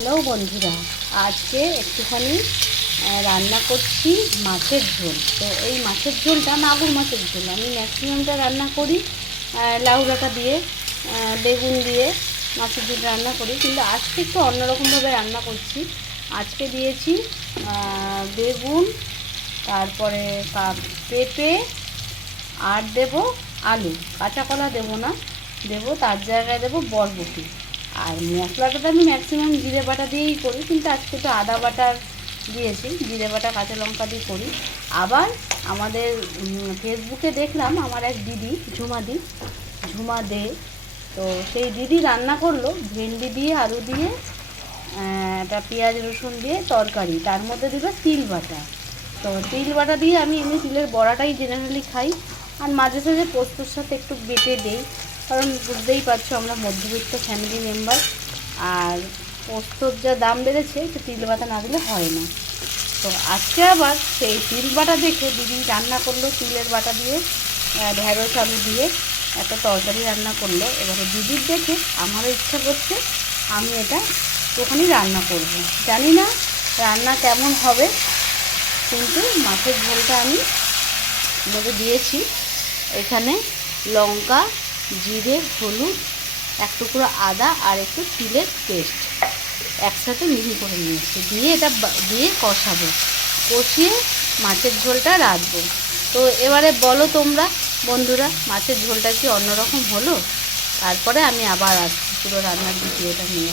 Hello বন্ধুরা, আজকে একটুখানি রান্না করছি মাছের ঝোল। তো এই মাছের ঝোলটা মাগুর মাছের ঝোল আমি ম্যাক্সিমামটা রান্না করি লাউ ডাঁটা দিয়ে, বেগুন দিয়ে মাছের ঝোল রান্না করি, কিন্তু আজকে একটু অন্যরকমভাবে রান্না করছি। আজকে দিয়েছি বেগুন, তারপরে পেঁপে, আর দেবো আলু। কাঁচা কলা দেবো না, দেবো তার জায়গায় দেবো বরবটি। আর মশলাটা তো আমি ম্যাক্সিমাম জিরে বাটা দিয়েই করি, কিন্তু আজকে তো আদা বাটার দিয়েছি, জিরে বাটা কাঁচা লঙ্কা দিয়ে করি। আবার আমাদের ফেসবুকে দেখলাম আমার এক দিদি ঝুমা দে, তো সেই দিদি রান্না করলো ভেন্ডি দিয়ে আলু দিয়ে একটা পেঁয়াজ রসুন দিয়ে তরকারি, তার মধ্যে দিল তিল বাটা। তো তিল বাটা দিয়ে আমি এমনি তিলের বড়াটাই জেনারেলি খাই, আর মাঝে সাঝে পোস্তর সাথে একটু বেটে দেই, কারণ বুঝতেই পারছো আমরা মধ্যবিত্ত ফ্যামিলি মেম্বার, আর পোস্তর যা দাম বেড়েছে তো তিল বাটা না দিলে হয় না। তো আজকে আবার সেই তিল বাটা দেখে দিদি রান্না করলো তিলের বাটা দিয়ে, ঢেঁড়স আলু দিয়ে একটা তরকারি রান্না করলো। এবারে দিদির দেখে আমারও ইচ্ছা করছে আমি এটা একটুখানি রান্না করব। জানি না রান্না কেমন হবে, কিন্তু মাছের ঝোলটা আমি মধ্যে দিয়েছি এখানে লঙ্কা, জিরে, হলুদ, এক টুকরো আদা আর একটু তিলের পেস্ট একসাথে মিহি করে নিয়েছি, দিয়ে এটা দিয়ে কষাবো, কষিয়ে মাছের ঝোলটা রাখবো। তো এবারে বলো তোমরা বন্ধুরা, মাছের ঝোলটা কি অন্যরকম হলো? তারপরে আমি আবার আসছি পুরো রান্নার ভিডিওটা নিয়ে।